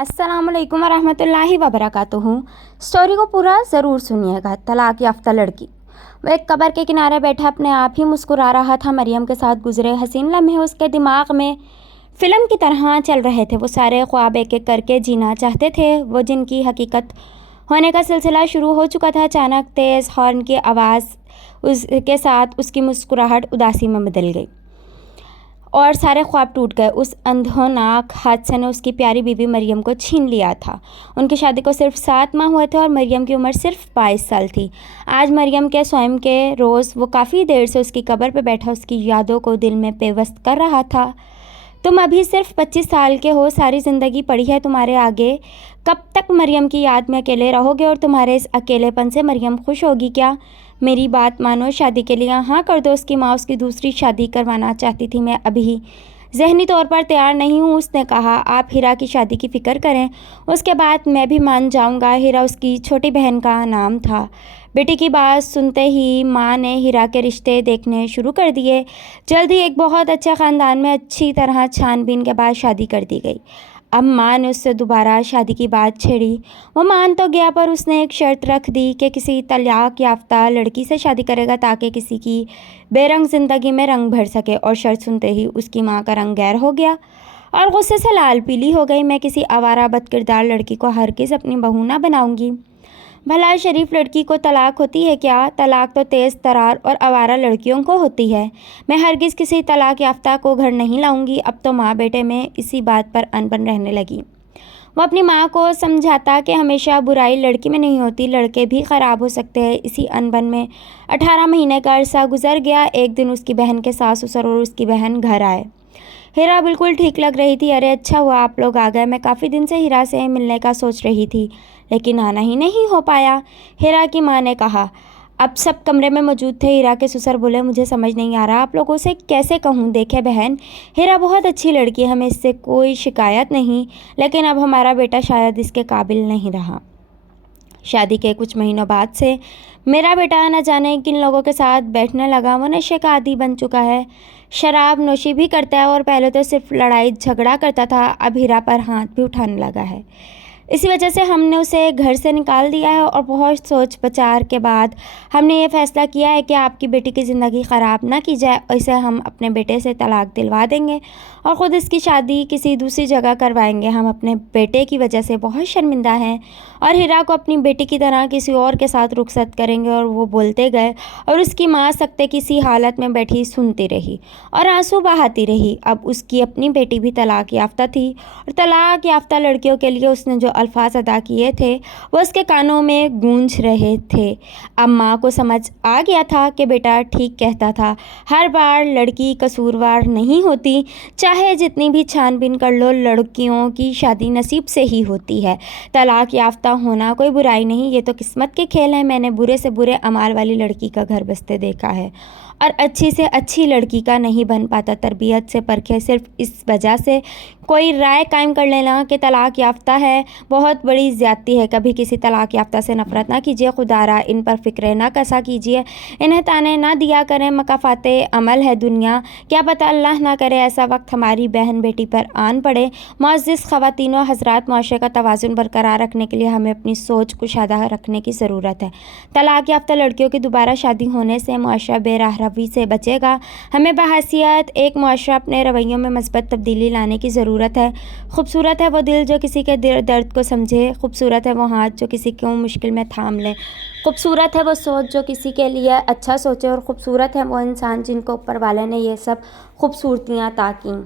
अस्सलाम वालेकुम वरहमतुल्लाहि वबरकातुहू। स्टोरी को पूरा ज़रूर सुनिएगा। तलाक याफ्ता लड़की। वो एक कब्र के किनारे बैठा अपने आप ही मुस्कुरा रहा था। मरियम के साथ गुजरे हसीन लम्हे उसके दिमाग में फ़िल्म की तरह चल रहे थे। वो सारे ख्वाब एक एक करके जीना चाहते थे, वो जिनकी हकीकत होने का सिलसिला शुरू हो चुका था। अचानक तेज़ हॉर्न की आवाज़ उसके साथ उसकी मुस्कुराहट उदासी में बदल गई और सारे ख्वाब टूट गए। उस अंधोनाक हादसे ने उसकी प्यारी बीवी मरियम को छीन लिया था। उनकी शादी को सिर्फ 7 माह हुए थे और मरियम की उम्र सिर्फ 22 साल थी। आज मरियम के स्वयं के रोज़ वो काफ़ी देर से उसकी कब्र पर बैठा उसकी यादों को दिल में पेवस्त कर रहा था। तुम अभी सिर्फ 25 साल के हो, सारी ज़िंदगी पड़ी है तुम्हारे आगे। कब तक मरियम की याद में अकेले रहोगे और तुम्हारे इस अकेलेपन से मरियम खुश होगी क्या? मेरी बात मानो, शादी के लिए हाँ कर दो। उसकी माँ उसकी दूसरी शादी करवाना चाहती थी। मैं अभी ज़हनी तौर पर तैयार नहीं हूँ, उसने कहा। आप हीरा की शादी की फ़िक्र करें, उसके बाद मैं भी मान जाऊँगा। हीरा उसकी छोटी बहन का नाम था। बेटी की बात सुनते ही माँ ने हीरा के रिश्ते देखने शुरू कर दिए। जल्द ही एक बहुत अच्छे ख़ानदान में अच्छी तरह छानबीन के बाद शादी कर दी गई। अब माँ ने उससे दोबारा शादी की बात छेड़ी। वो मान तो गया, पर उसने एक शर्त रख दी कि किसी तलाक याफ्ता लड़की से शादी करेगा ताकि किसी की बेरंग ज़िंदगी में रंग भर सके। और शर्त सुनते ही उसकी माँ का रंग गैर हो गया और गुस्से से लाल पीली हो गई। मैं किसी आवारा बदकिरदार लड़की को हरगिज़ अपनी बहू ना बनाऊंगी। भला शरीफ लड़की को तलाक होती है क्या? तलाक तो तेज़ तरार और आवारा लड़कियों को होती है। मैं हरगिज़ किसी तलाक याफ्ता को घर नहीं लाऊंगी। अब तो माँ बेटे में इसी बात पर अनबन रहने लगी। वो अपनी माँ को समझाता कि हमेशा बुराई लड़की में नहीं होती, लड़के भी ख़राब हो सकते हैं। इसी अनबन में 18 महीने का अरसा गुजर गया। एक दिन उसकी बहन के सास ससुर और उसकी बहन घर आए। हीरा बिल्कुल ठीक लग रही थी। अरे अच्छा हुआ आप लोग आ गए। मैं काफ़ी दिन से हीरा से मिलने का सोच रही थी, लेकिन आना ही नहीं हो पाया, हीरा की माँ ने कहा। अब सब कमरे में मौजूद थे। हीरा के ससुर बोले, मुझे समझ नहीं आ रहा आप लोगों से कैसे कहूँ। देखे बहन, हीरा बहुत अच्छी लड़की है, हमें इससे कोई शिकायत नहीं, लेकिन अब हमारा बेटा शायद इसके काबिल नहीं रहा। शादी के कुछ महीनों बाद से मेरा बेटा न जाने किन लोगों के साथ बैठने लगा। वो नशे का आदी बन चुका है, शराब नोशी भी करता है और पहले तो सिर्फ लड़ाई झगड़ा करता था, अब हीरा पर हाथ भी उठाने लगा है। इसी वजह से हमने उसे घर से निकाल दिया है और बहुत सोच विचार के बाद हमने ये फ़ैसला किया है कि आपकी बेटी की ज़िंदगी ख़राब ना की जाए। इसे हम अपने बेटे से तलाक दिलवा देंगे और ख़ुद इसकी शादी किसी दूसरी जगह करवाएंगे। हम अपने बेटे की वजह से बहुत शर्मिंदा हैं और हीरा को अपनी बेटी की तरह किसी और के साथ रुखसत करेंगे। और वो बोलते गए और उसकी माँ सकते किसी हालत में बैठी सुनती रही और आंसू बहाती रही। अब उसकी अपनी बेटी भी तलाक याफ्ता थी और तलाक याफ्ता लड़कियों के लिए उसने जो अल्फाज अदा किए थे वो उसके कानों में गूंज रहे थे। अब माँ को समझ आ गया था कि बेटा ठीक कहता था, हर बार लड़की कसूरवार नहीं होती। चाहे जितनी भी छानबीन कर लो, लड़कियों की शादी नसीब से ही होती है। तलाक याफ्ता होना कोई बुराई नहीं, ये तो किस्मत के खेल है। मैंने बुरे से बुरे अमाल वाली लड़की का घर बसते देखा है और अच्छी से अच्छी लड़की का नहीं बन पाता। तरबियत से परखे सिर्फ इस वजह से कोई राय कायम कर लेना कि तलाक याफ्ता है, बहुत बड़ी ज़्यादती है। कभी किसी तलाक याफ्ता से नफ़रत ना कीजिए। खुदारा इन पर फ़िक्र ना कसा कीजिए, इन्हें ताने ना दिया करें। मकाफ़ाते अमल है दुनिया, क्या पता अल्लाह ना करे ऐसा वक्त हमारी बहन बेटी पर आन पड़े। मुअज़्ज़िज़ ख़वातीन व हज़रात, मुआशरे का तवाज़ुन बरकरार रखने के लिए हमें अपनी सोच कुशादा रखने की ज़रूरत है। तलाक याफ्ता लड़कियों की दोबारा शादी होने से मुआशरा बेराहरवी से बचेगा। हमें बहैसियत एक मुआशरा अपने रवैयों में मस्बत तब्दीली लाने की ज़रूरत है। खूबसूरत है वो दिल जो किसी के दर्द को समझे, खूबसूरत है वो हाथ जो किसी को मुश्किल में थाम ले, खूबसूरत है वो सोच जो किसी के लिए अच्छा सोचे, और खूबसूरत है वो इंसान जिनको ऊपर वाले ने ये सब खूबसूरतियाँ अता की।